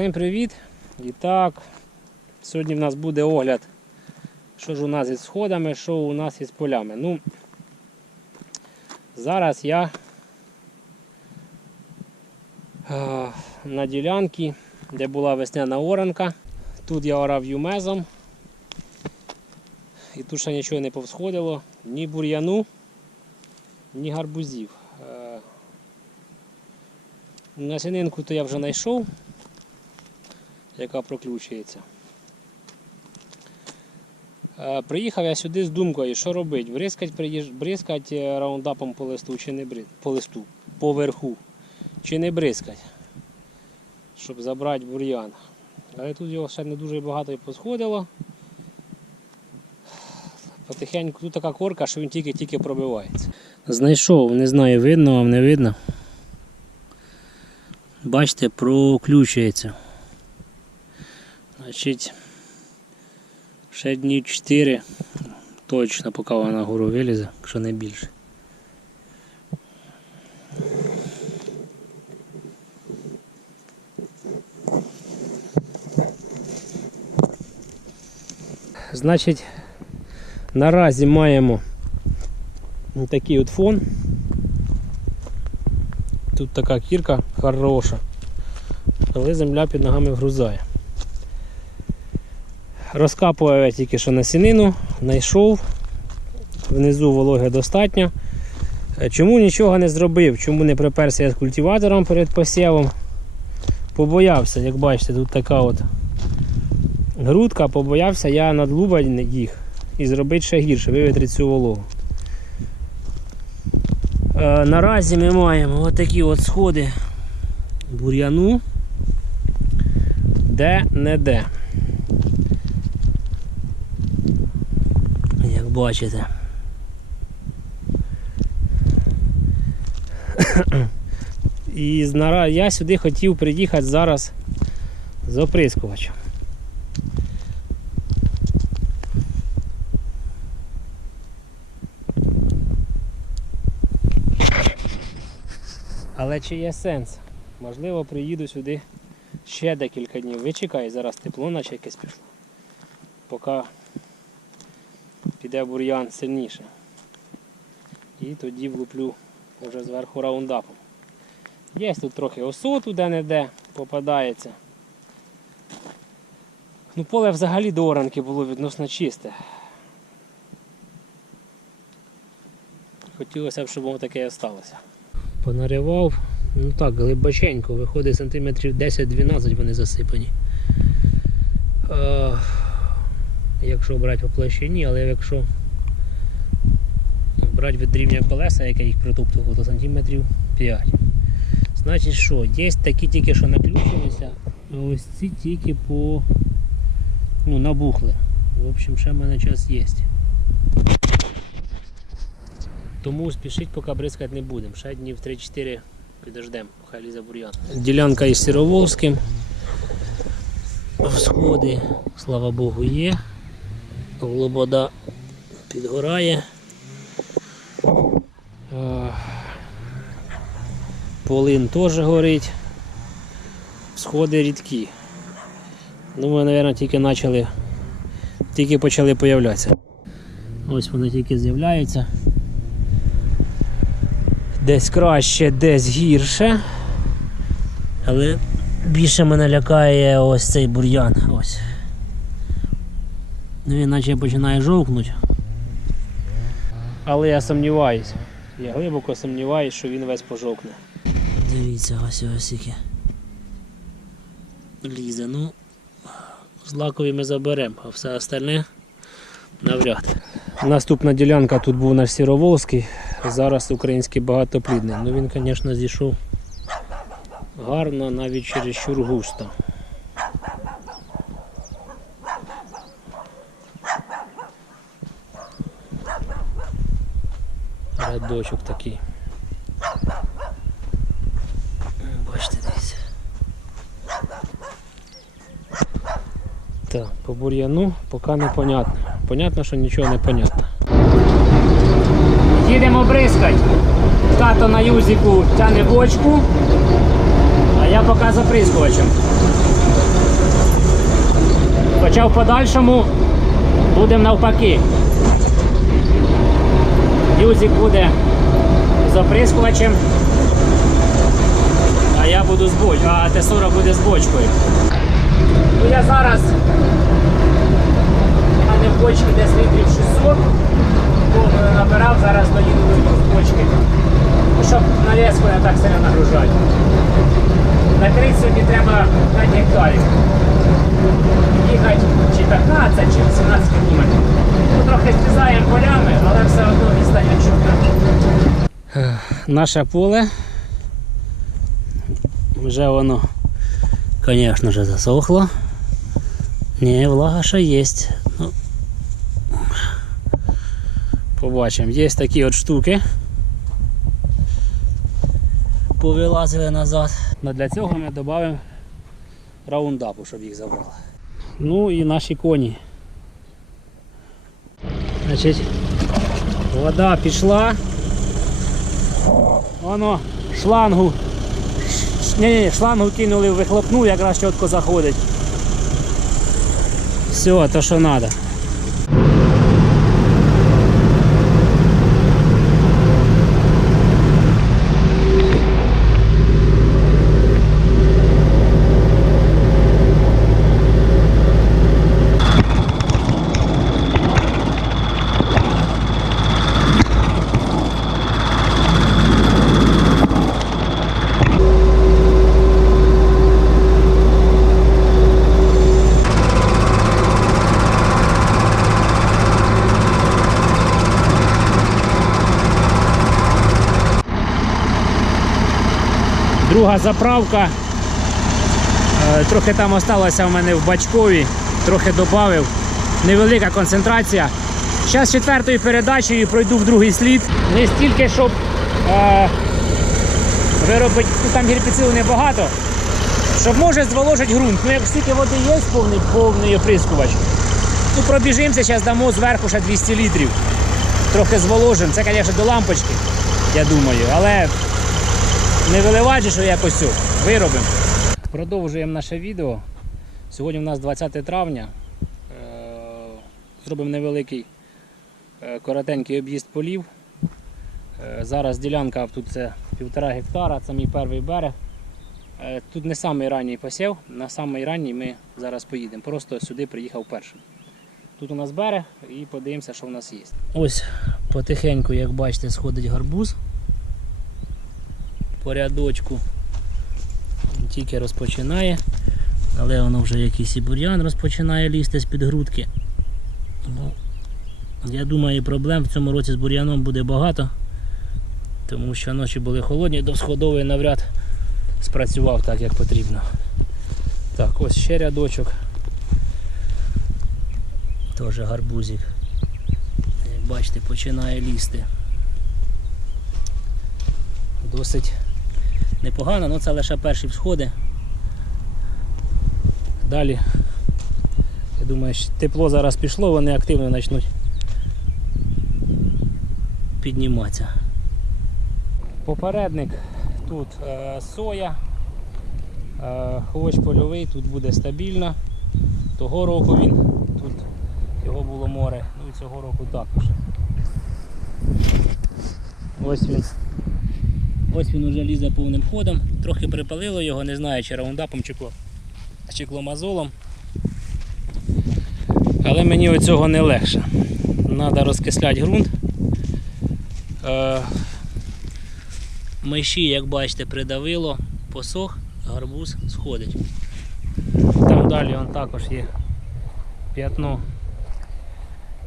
всім привіт! І так, сьогодні в нас буде огляд, що ж у нас із сходами, що у нас із полями. Ну, зараз я е, на ділянці, де була весняна оранка. Тут я орав юмезом. І тут ще нічого не повсходило, ні бур'яну, ні гарбузів. Е, Насінинку то я вже знайшов, яка проключується. Е, Приїхав я сюди з думкою, що робити? Бризкать, бризкать е, раундапом по листу чи не бри... по листу, по верху, чи не бризкать, щоб забрати бур'ян. Але тут його ще не дуже багато і посходило. Потихеньку тут така корка, що він тільки-тільки пробивається. Знайшов, не знаю, видно вам, не видно. Бачите, проключується. Значить, ще дні 4 точно, поки вона на гору вилізе, якщо не більше. Значить, наразі маємо такий от фон. Тут така кірка хороша, але земля під ногами вгрузає. Розкапував я тільки що насінину, знайшов, внизу вологи достатньо. Е, Чому нічого не зробив, чому не приперся я з культиватором перед посівом? Побоявся, як бачите, тут така от грудка, побоявся я надлубати їх і зробити ще гірше, вивітрити цю вологу. Е, Наразі ми маємо отакі от сходи бур'яну, де не де. Як бачите. І я сюди хотів приїхати зараз з оприскувачем. Але чи є сенс? Можливо, приїду сюди ще декілька днів. Вичекаю, зараз тепло наче якесь пішло. Поки піде бур'ян сильніше. І тоді влуплю вже зверху раундапом. Є тут трохи осоту де-не-де попадається. Ну, поле взагалі до оранки було відносно чисте. Хотілося б, щоб воно таке і сталося. Понаривав, ну так, глибоченько, виходить сантиметрів 10-12 вони засипані. Якщо брати по площині, але якщо брати від рівня колеса, яке їх притоптувало, то сантиметрів 5. Значить що, є такі тільки, що наключилися, а ось ці тільки по ну, набухли. В общем, ще в мене час є. Тому спішить, поки бризкати не будемо. Ще днів 3-4 підождемо, хай лізе бур'ян. Ділянка із Сіроволським. Всходи, слава Богу, є. Лобода підгорає. Е, Полин теж горить. Сходи рідкі. Ну, ми, мабуть, тільки почали, тільки почали появлятися. Ось вони тільки з'являються. Десь краще, десь гірше. Але більше мене лякає ось цей бур'ян. Ось. Ну, він наче починає жовкнути. Але я сумніваюсь. Я глибоко сумніваюсь, що він весь пожовкне. Дивіться, ось ось яке. Лізе, ну. Злакові ми заберемо, а все остальне навряд. Наступна ділянка тут був наш Сіроволський, зараз український багатоплідний. Ну він, звісно, зійшов гарно, навіть чересчур густо. Рядочок такий. Бачите, дивіться. Так, по бур'яну поки не понятно. Понятно, що нічого не понятно. Їдемо бризкать. Тато на юзику тяне бочку, а я поки заприскувачем. Хоча в подальшому будемо навпаки. Юзик буде з оприскувачем, а я буду з бочкою, а Т-40 буде з бочкою. Ну я зараз у мене в бочці десь літрів 600, повну набирав, зараз доїду до бочки. Ну, щоб навеску не так сильно нагружати. Накрити сьогодні треба 5 гектарів. Їхати чи 15, чи 18 кілометрів. Ну, трохи зрізаємо полями, але все одно відстань відчутна. Наше поле. Вже воно, звісно ж, засохло. Ні, влага ще є. Ну, побачимо. Є такі от штуки. Повилазили назад. Но для цього ми додамо раундапу, щоб їх забрали. Ну і наші коні. Значить, вода пішла. Воно шлангу. Ні, ні, шлангу кинули в вихлопну, якраз чітко заходить. Все, то що треба. Друга заправка. Е, Трохи там осталося в мене в бачкові, трохи додав. Невелика концентрація. Зараз четвертою передачею пройду в другий слід. Не стільки, щоб е, виробити, там гербіциду небагато, щоб може зволожити ґрунт. Ну як стільки води є, повний, повний оприскувач. Ну пробіжимося, зараз дамо зверху ще 200 літрів. Трохи зволожимо. Це, звісно, до лампочки, я думаю, але не виливати, що якось цю. виробимо. Продовжуємо наше відео. Сьогодні у нас 20 травня. Е, Зробимо невеликий е, коротенький об'їзд полів. Е, Зараз ділянка тут це півтора гектара, це мій перший берег. Тут не самий ранній посів, на самий ранній ми зараз поїдемо. Просто сюди приїхав першим. Тут у нас берег і подивимося, що у нас є. Ось потихеньку, як бачите, сходить гарбуз по рядочку. Тільки розпочинає, але воно вже якийсь і бур'ян розпочинає лізти з-під грудки. Ну, я думаю, проблем в цьому році з бур'яном буде багато, тому що ночі були холодні, до сходовий навряд спрацював так, як потрібно. Так, ось ще рядочок. Теж гарбузик. Як бачите, починає лізти. Досить непогано, але це лише перші всходи. Далі, я думаю, тепло зараз пішло, вони активно почнуть підніматися. Попередник тут е, соя, е, хвощ польовий, тут буде стабільно. Того року він, тут його було море, ну і цього року також. Ось він. Ось він уже лізе повним ходом. Трохи припалило його, не знаю, чи раундапом, чи, чи кломазолом. Але мені оцього не легше. Треба розкисляти ґрунт. Е, Миші, як бачите, придавило, посох, гарбуз сходить. Там далі он також є п'ятно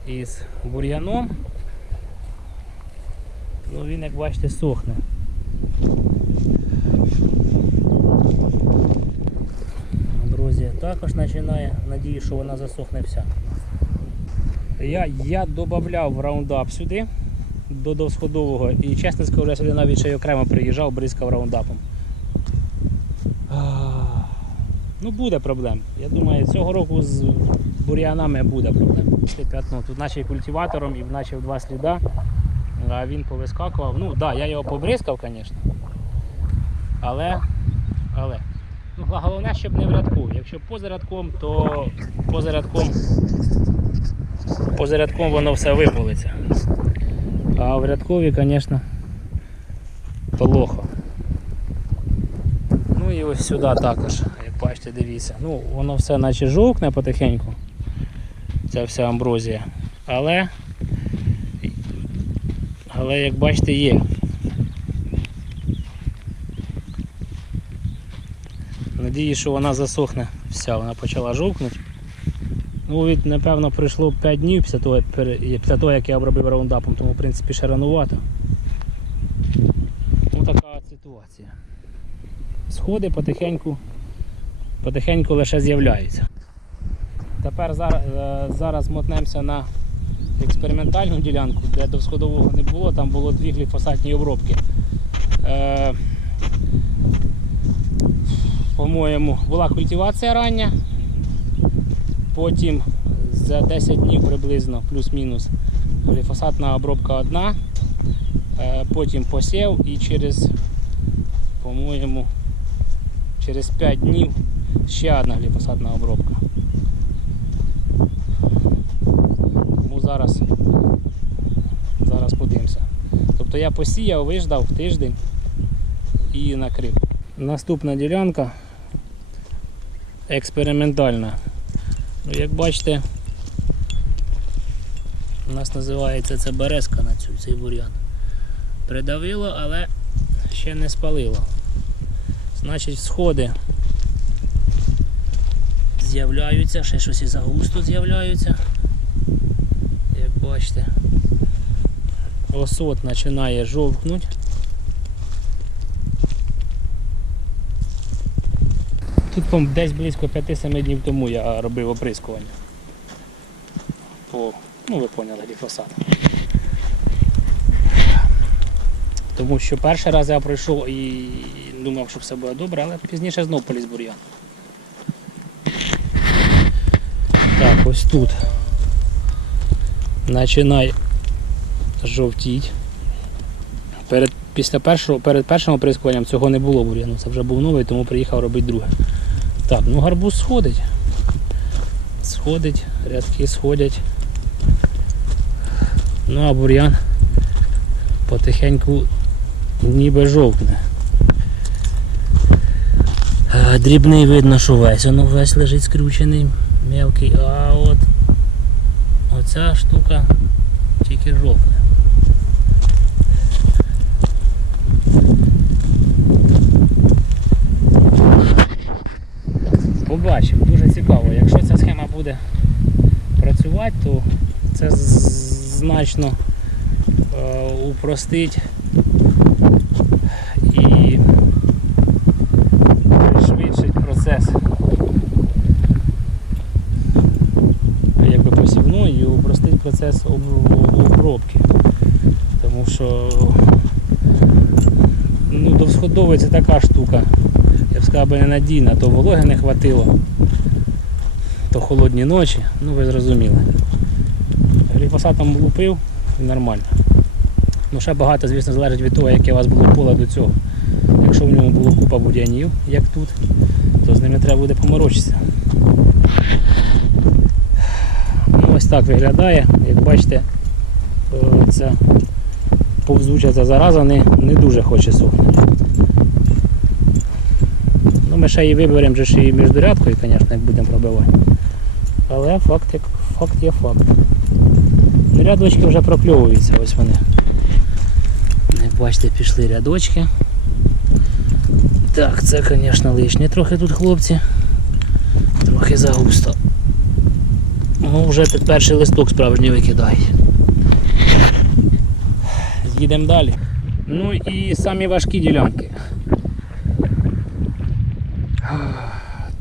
із бур'яном. Ну він, як бачите, сохне. Амброзія також починає. Надію, що вона засохне вся. Я, я додавав раундап сюди до довсходового і чесно скажу, я сюди навіть ще й окремо приїжджав, бризкав раундапом. Ну буде проблем. Я думаю, цього року з бур'янами буде проблем. П'ятно. Тут наче культиватором і наче в два сліда. А він повискакував. Ну так, да, я його побризкав, звісно. Але, але Ну, головне, щоб не в рядку. Якщо поза рядком, то поза рядком, поза рядком воно все випалиться. А в рядкові, звісно, плохо. Ну і ось сюди також, як бачите, дивіться. Ну, воно все наче жовкне потихеньку. Ця вся амброзія. Але, але як бачите, є. Надіюсь, що вона засохне вся, вона почала жовкнути. Ну, від, напевно, пройшло 5 днів після того, після того, як я обробив раундапом, тому в принципі ще ранувато. Ну така ситуація. Сходи потихеньку, потихеньку лише з'являються. Тепер зараз, е, зараз мотнемося на експериментальну ділянку, де до сходового не було, там було дві гліфосатні обробки. Е, по-моєму, була культивація рання, потім за 10 днів приблизно, плюс-мінус, гліфосатна обробка одна, е, потім посів і через, по-моєму, через 5 днів ще одна гліфосатна обробка. Тому зараз, зараз подивимося. Тобто я посіяв, виждав тиждень і накрив. Наступна ділянка експериментальна. Ну, як бачите, у нас називається це березка на цю, цей бур'ян. Придавило, але ще не спалило. Значить, сходи з'являються, ще щось і загусто з'являються. Як бачите, осот починає жовкнути. Тут по- десь близько 5-7 днів тому я робив оприскування. По, ну ви поняли, гліфосат. Тому що перший раз я пройшов і думав, що все буде добре, але пізніше знов поліз бур'ян. Так, ось тут починає жовтіть. Перед, після першого, перед першим оприскуванням цього не було бур'яну, це вже був новий, тому приїхав робити друге. Так, ну гарбуз сходить. Сходить, рядки сходять. Ну а бур'ян потихеньку ніби жовкне. Дрібний видно, що весь, воно весь лежить скручений, мелкий, а от оця штука тільки жовкне. Побачимо, дуже цікаво. Якщо ця схема буде працювати, то це значно е, упростить і пришвидшить процес. Якби посівної і упростить процес обробки. Тому що ну, довсходовий це така штука. Я б сказав ненадійна, то вологи не хватило, то холодні ночі, ну ви зрозуміли. Гліфосатом лупив і нормально. Ну ще багато, звісно, залежить від того, яке у вас було поле до цього. Якщо в ньому було купа будянів, як тут, то з ними треба буде поморочитися. Ну, ось так виглядає. Як бачите, е, ця повзуча ця зараза не, не дуже хоче сохнути. Ну, ми ще її виберемо же ж і між рядкою, звісно, як будемо пробивати. Але факт, як, факт є факт. Рядочки вже прокльовуються, ось вони. Як бачите, пішли рядочки. Так, це, звісно, лишнє трохи тут хлопці. Трохи загусто. Ну, вже тут перший листок справжній викидають. Їдемо далі. Ну і самі важкі ділянки.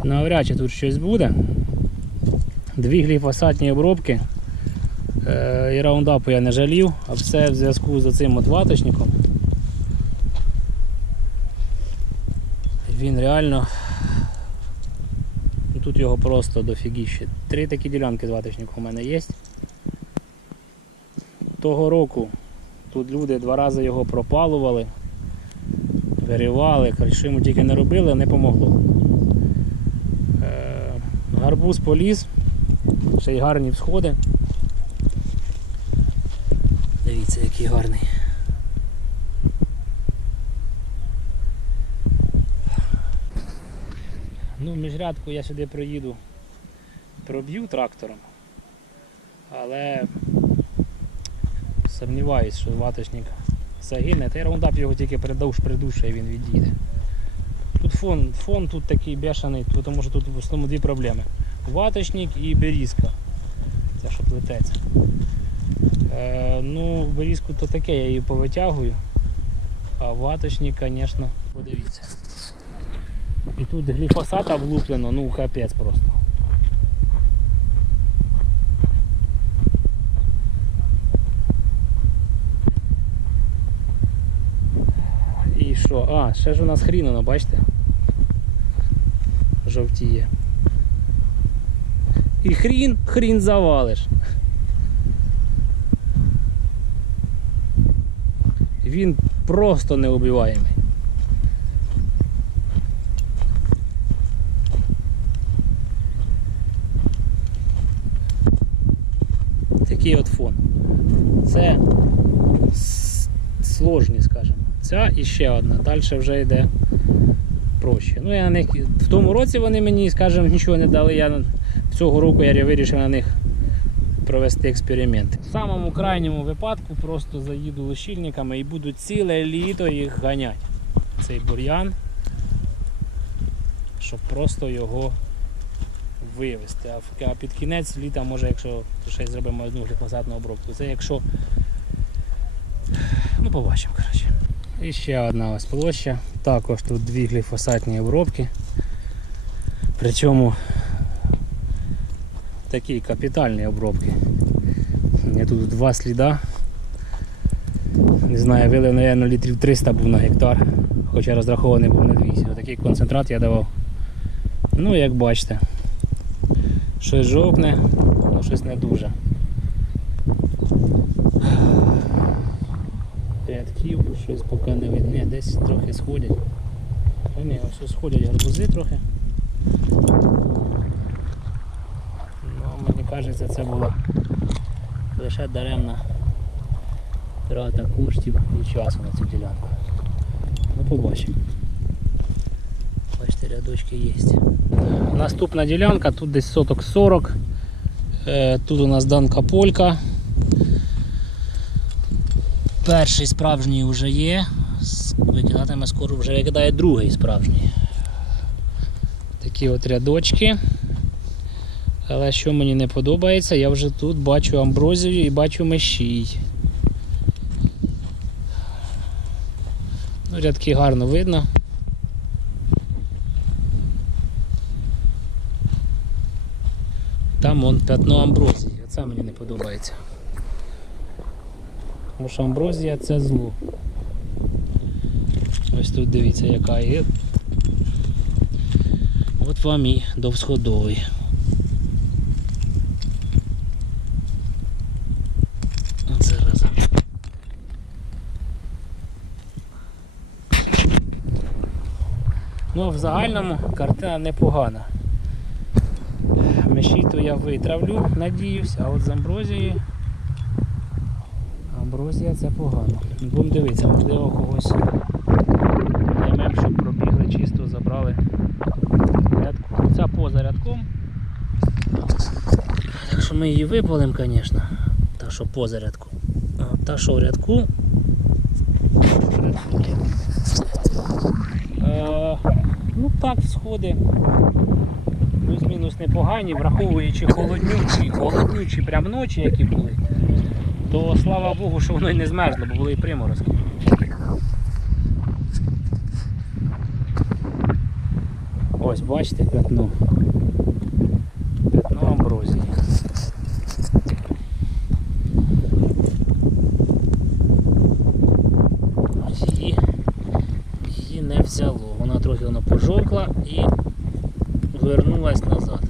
Навряд чи тут щось буде. Дві гліфосатні обробки. Е, і раундапу я не жалів, а все в зв'язку з цим от. Він реально. ну, Тут його просто дофігіще. Три такі ділянки з ваточником у мене є. Того року тут люди два рази його пропалували, виривали, що йому тільки не робили, не помогло. Гарбуз поліз, ще й гарні всходи. Дивіться, який гарний. Ну, міжрядку я сюди проїду, проб'ю трактором, але сумніваюсь, що ваточник загине, та й раундап його тільки придуш, придуше і він відійде. Тут фон, фон тут такий бешений, тому що тут в основному дві проблеми. Ваточник і берізка. Це що плететься. Е, ну, берізку то таке, я її повитягую. А ваточник, звісно, подивіться. І тут гліфосата влуплено, ну капець просто. І що? А, ще ж у нас хріноно, бачите? Жовтіє. І хрін, хрін завалиш. Він просто неубиваємий. Такий от фон. Це сложні, скажімо. Ця і ще одна. Далі вже йде проще. Ну, я на них в тому році вони мені, скажімо, нічого не дали. Я цього року я вирішив на них провести експеримент. В самому крайньому випадку просто заїду лишильниками і буду ціле літо їх ганяти. Цей бур'ян, щоб просто його вивезти. А під кінець літа, може, якщо ще зробимо одну гліфосатну обробку, це якщо. Ну, побачимо, коротше. І ще одна ось площа. Також тут дві гліфосатні обробки. Причому такі капітальні обробки. Я тут два сліда. Не знаю, вилив, мабуть, літрів 300 був на гектар, хоча розрахований був на 200. Отакий концентрат я давав. Ну, як бачите, щось жовкне, ну щось не дуже. Рядків щось поки не видно. Ні, десь трохи сходять. Ні, ось сходять гарбузи трохи. Ну, мені це була лише даремна трата коштів і часу на цю ділянку. Ну побачимо. Бачите, рядочки є. Наступна ділянка, тут десь соток 40. Е, Тут у нас данка полька. Перший справжній вже є. Викидатиме скоро вже викидає другий справжній. Такі от рядочки. Але що мені не подобається, я вже тут бачу амброзію і бачу мещій. Ну, рядки гарно видно. Там он п'ятно амброзії. Оце мені не подобається. Тому що амброзія це зло. Ось тут дивіться яка є. От вам і довсходовий. От зараза. Ну, в загальному картина непогана. Мешіту я витравлю, надіюсь, а от з амброзією. Амброзія це погано. Будемо дивитися, можливо когось наймем, щоб пробігли, чисто забрали рядку. Ця поза рядком. Так що ми її випалимо, звісно. Та що поза рядку. Та що в рядку. в рядку є. Е, ну так, всходи. Плюс-мінус непогані, враховуючи холоднючі, холоднючі прям ночі, які були, то слава Богу, що воно й не змерзло, бо були і приморозки. Ось бачите. П'ятно амброзії. Ось її, її не взяло. Вона трохи воно пожовкла і вернулась назад.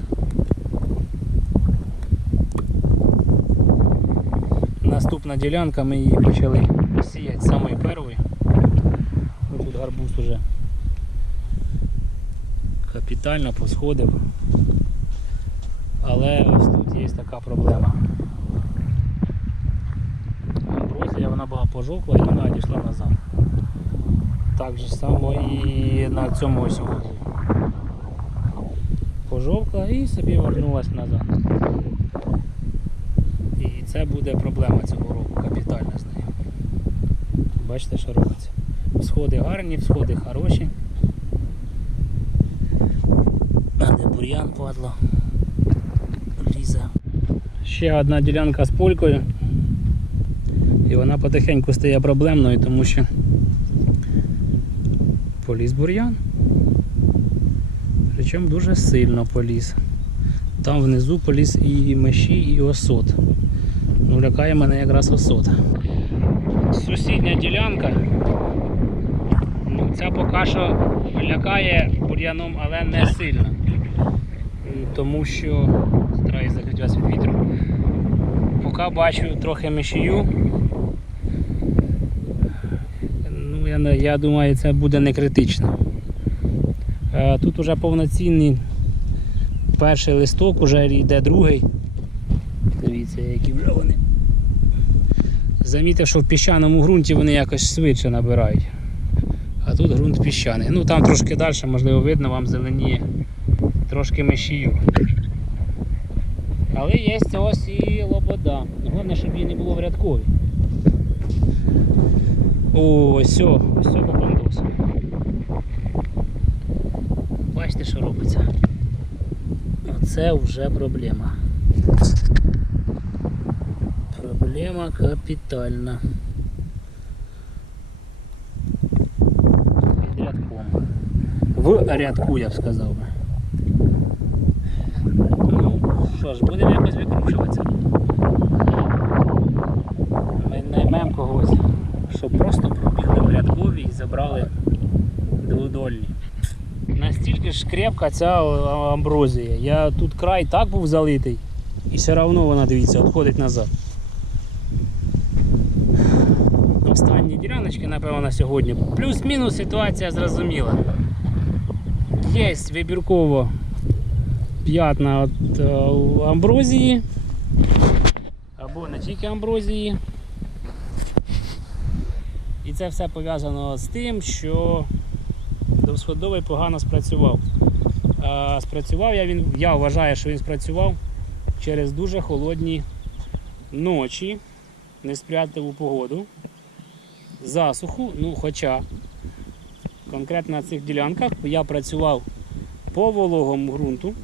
Наступна ділянка, ми її почали сіяти першої. Ну, тут гарбуз уже капітально посходив. Але ось тут є така проблема. Амброзія вона була пожовкла і вона дійшла назад. Так же само і на цьому ось углу. Пожовкла і собі вернулась назад. І це буде проблема цього року, капітальна з нею. Бачите, що робиться. Всходи гарні, всходи хороші. А де бур'ян падло. Лізе. Ще одна ділянка з полькою. І вона потихеньку стає проблемною, тому що поліз бур'ян. Причому дуже сильно поліз. Там внизу поліз і меші, і осот. Ну, лякає мене якраз осот. Сусідня ділянка. Ну, ця поки що лякає бур'яном, але не сильно. Тому що стараюсь закрити вас від вітру. Поки бачу трохи мешію. Ну, я, я думаю, це буде не критично. Е, Тут вже повноцінний перший листок, вже йде другий. Дивіться, які вже вони. Замітив, що в піщаному ґрунті вони якось швидше набирають. А тут ґрунт піщаний. Ну там трошки далі, можливо, видно, вам зеленіє трошки мешію. Але є ось і лобода. Головне, щоб її не було в рядкові. О, ось, ось о, бабандос. Бачите, що робиться. Оце вже проблема. Проблема капітальна. Під рядком. В рядку, я б сказав. Ну, що ж, будемо якось викручуватися. Ми наймемо когось, щоб просто пробігли в рядкові і забрали двудольні. Настільки ж крепка ця амброзія. Я тут край так був залитий, і все одно вона, дивіться, відходить назад. Діляночки, на сьогодні. Плюс-мінус ситуація зрозуміла. Є вибірково п'ятна від е, амброзії. Або не тільки амброзії. І це все пов'язано з тим, що Довсходовий погано спрацював. А, спрацював я він, я вважаю, що він спрацював через дуже холодні ночі, несприятливу погоду, засуху. Ну, хоча конкретно на цих ділянках я працював по вологому ґрунту.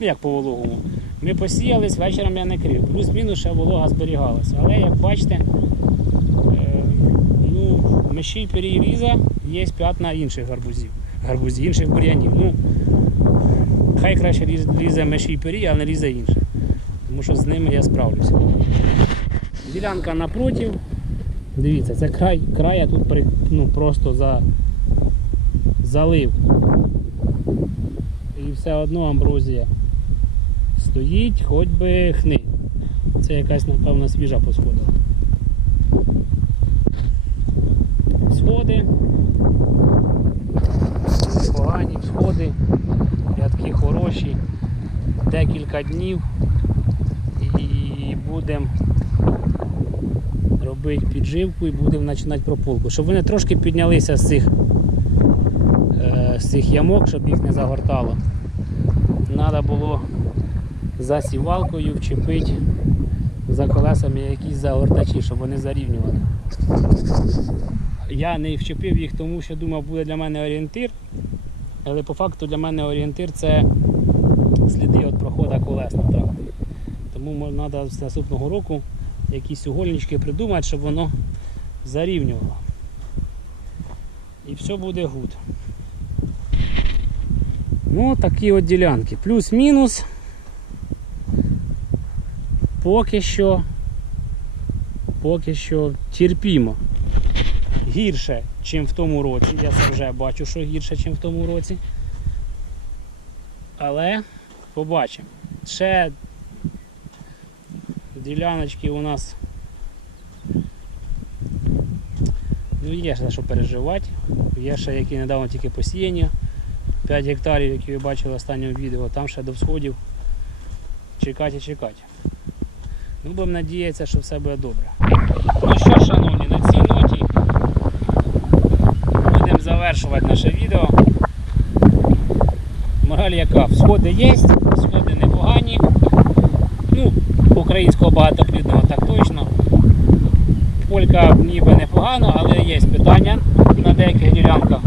Ну як по вологому. Ми посіялись, вечором я не крив. Плюс-мінус ще волога зберігалася. Але як бачите, е, ну, мешій переріза є п'ятна інших гарбузів. Гарбузів, інших бур'янів. Ну, хай краще лізе мешій пері, а не лізе інше. Тому що з ними я справлюся. Ділянка напротив. Дивіться, це край, край я тут при- ну, просто за, залив. І все одно амброзія стоїть, хоч би хни. Це якась, напевно, свіжа посходила. Сходи. Погані сходи. Рядки хороші. Декілька днів і будемо робити підживку і будемо починати прополку. Щоб вони трошки піднялися з цих, е, з цих ямок, щоб їх не загортало. Треба було засівалкою вчепити за колесами якісь загортачі, щоб вони зарівнювали. Я не вчепив їх, тому що думав, буде для мене орієнтир. Але по факту для мене орієнтир це сліди від проходу колес на. Тому треба з наступного року якісь угольнички придумати, щоб воно зарівнювало. І все буде гуд. Ну, такі от ділянки. Плюс-мінус. Поки що. Поки що терпімо. Гірше, ніж в тому році. Я це вже бачу, що гірше, ніж в тому році. Але побачимо. Ще діляночки у нас. Ну, є за що переживати. Є ще які недавно тільки посіяні. 5 гектарів, які ви бачили в останньому відео, там ще до всходів чекати і чекати. Ну, будемо надіятися, що все буде добре. Ну що, шановні, на цій ноті будемо завершувати наше відео. Мораль яка? Всходи є, сходи непогані. Ну, українського багатоплідного так точно. Полька ніби непогано, але є питання на деяких ділянках.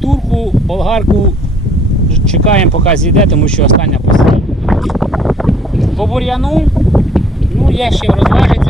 Турку, болгарку чекаємо, поки зійде, тому що остання посадка. По бур'яну, ну, є ще розважити.